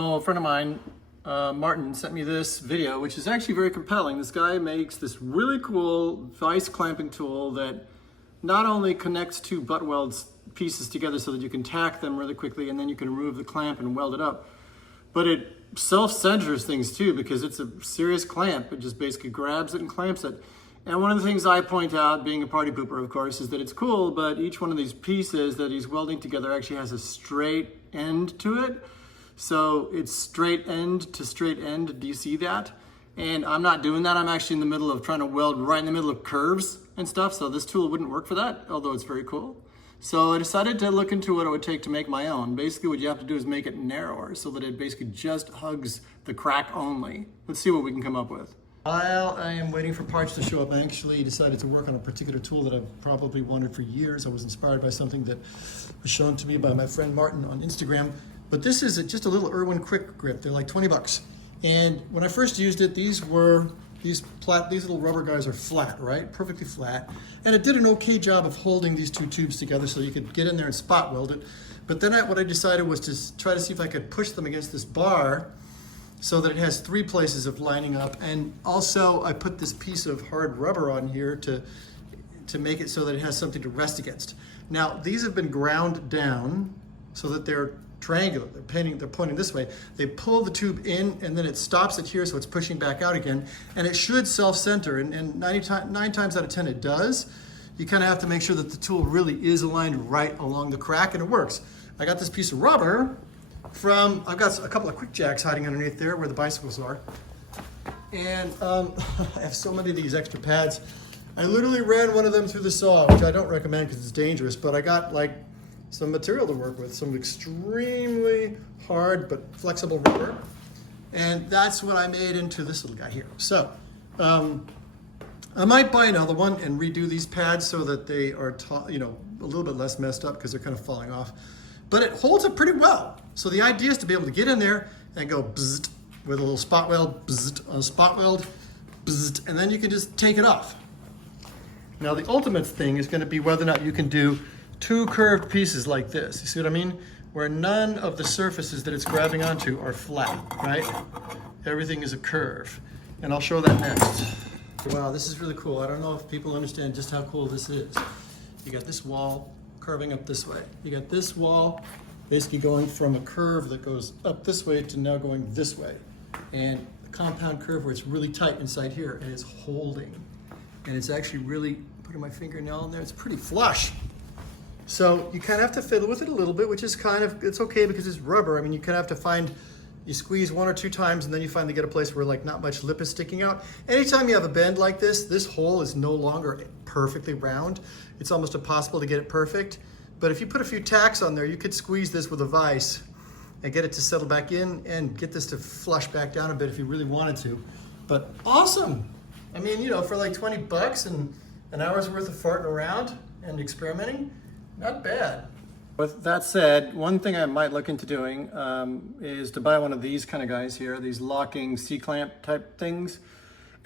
Well, a friend of mine, Martin, sent me this video, which is actually very compelling. This guy makes this really cool vise clamping tool that not only connects two butt weld pieces together so that you can tack them really quickly and then you can remove the clamp and weld it up, but it self-centers things too because it's a serious clamp. It just basically grabs it and clamps it. And one of the things I point out, being a party pooper, of course, is that it's cool, but each one of these pieces that he's welding together actually has a straight end to it. So it's straight end to straight end. Do you see that? And I'm not doing that. I'm actually in the middle of trying to weld right in the middle of curves and stuff. So this tool wouldn't work for that, although it's very cool. So I decided to look into what it would take to make my own. Basically what you have to do is make it narrower so that it basically just hugs the crack only. Let's see what we can come up with. While I am waiting for parts to show up, I actually decided to work on a particular tool that I've probably wanted for years. I was inspired by something that was shown to me by my friend Martin on Instagram. But this is just a little Irwin quick grip. They're like 20 bucks. And when I first used it, these little rubber guys are flat, right? Perfectly flat. And it did an okay job of holding these two tubes together so you could get in there and spot weld it. But then what I decided was to try to see if I could push them against this bar so that it has three places of lining up. And also I put this piece of hard rubber on here to make it so that it has something to rest against. Now, these have been ground down so that they're triangular. They're pointing this way. They pull the tube in and then it stops it here, so it's pushing back out again. And it should self-center, and 9 times out of 10 it does. You kind of have to make sure that the tool really is aligned right along the crack, and it works. I got this piece of rubber I've got a couple of quick jacks hiding underneath there where the bicycles are. And I have so many of these extra pads. I literally ran one of them through the saw, which I don't recommend because it's dangerous, but I got like some material to work with, some extremely hard but flexible rubber. And that's what I made into this little guy here. So I might buy another one and redo these pads so that they are a little bit less messed up because they're kind of falling off. But it holds it pretty well. So the idea is to be able to get in there and go bzzzt with a little spot weld, bzzzt on a spot weld, bzzzt, and then you can just take it off. Now the ultimate thing is going to be whether or not you can do two curved pieces like this. You see what I mean? Where none of the surfaces that it's grabbing onto are flat, right? Everything is a curve. And I'll show that next. Wow, this is really cool. I don't know if people understand just how cool this is. You got this wall curving up this way. You got this wall basically going from a curve that goes up this way to now going this way. And a compound curve where it's really tight inside here and it's holding. And it's actually really, putting my fingernail in there, it's pretty flush. So you kind of have to fiddle with it a little bit, which is it's okay because it's rubber. I mean, you kind of have to you squeeze 1 or 2 times and then you finally get a place where like not much lip is sticking out. Anytime you have a bend like this hole is no longer perfectly round. It's almost impossible to get it perfect. But if you put a few tacks on there, you could squeeze this with a vise and get it to settle back in and get this to flush back down a bit if you really wanted to. But awesome. I mean, for like 20 bucks and an hour's worth of farting around and experimenting, not bad. With that said, one thing I might look into doing is to buy one of these kind of guys here, these locking C-clamp type things,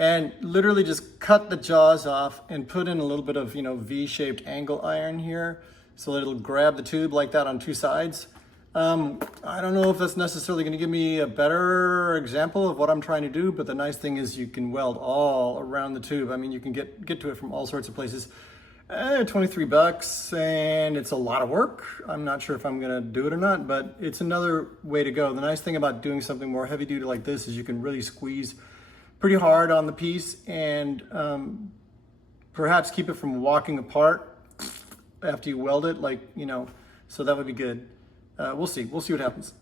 and literally just cut the jaws off and put in a little bit of, V-shaped angle iron here so that it'll grab the tube like that on 2 sides. I don't know if that's necessarily going to give me a better example of what I'm trying to do, but the nice thing is you can weld all around the tube. I mean, you can get to it from all sorts of places. 23 bucks, and it's a lot of work. I'm not sure if I'm gonna do it or not, but it's another way to go. The nice thing about doing something more heavy duty like this is you can really squeeze pretty hard on the piece and perhaps keep it from walking apart after you weld it, so that would be good. We'll see what happens.